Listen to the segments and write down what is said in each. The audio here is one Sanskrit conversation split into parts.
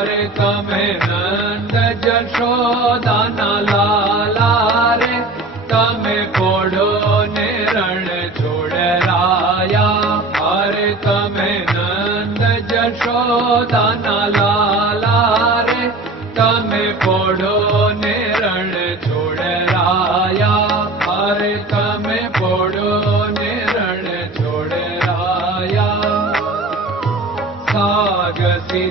करता में नंद जशोदा नाला रे। तमे कोडो ने छोड़ राया। हरे तमे नंद जशोदा नाला रे। तमे कोडो ने छोड़ राया। हरे तमे कोडो ने छोड़ राया। सागसी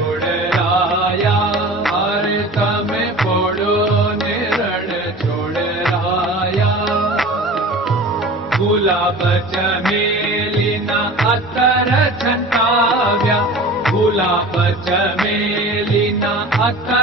जलिना अर्या भुला पचलिना अतर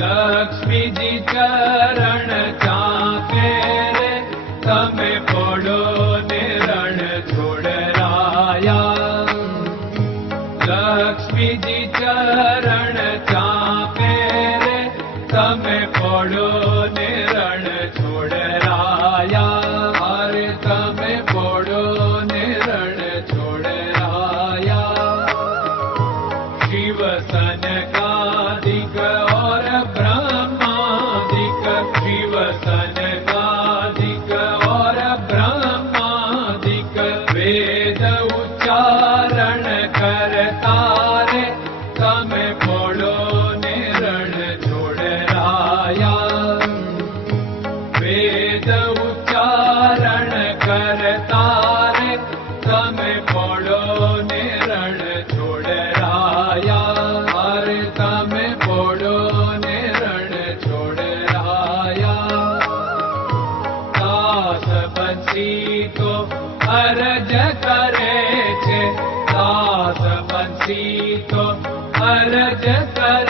लक्ष्मी चरणो ने रणया लक्ष्मी जी चरण पेरे तमे पडो ने उच्चारण करता पडो निर छोडराया पडो निर छोडरायास बीतो हर जरे तो हर करे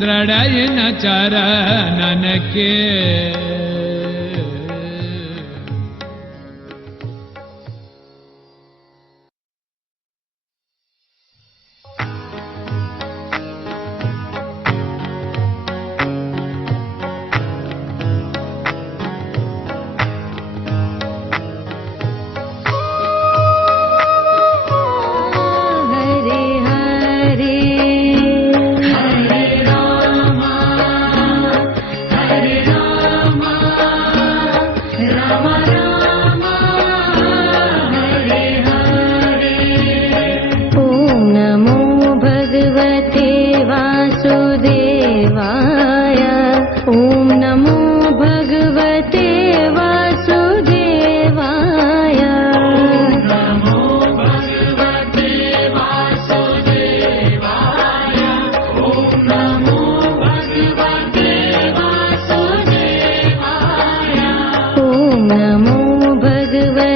दृढयिन चरणन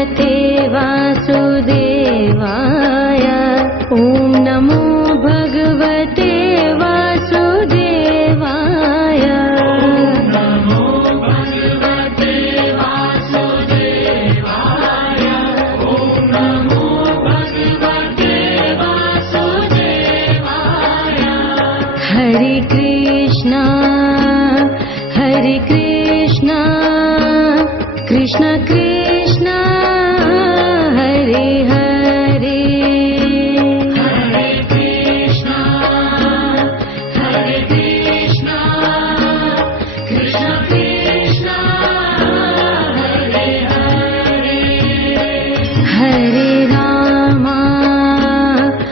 भगवते वासुदेवाय ॐ नमो भगवते वासुदेवाय नमो भगवते वासुदेवाय। ॐ नमो भगवते वासुदेवाय। हरे कृष्णा हरे कृष्णा कृष्ण कृष्ण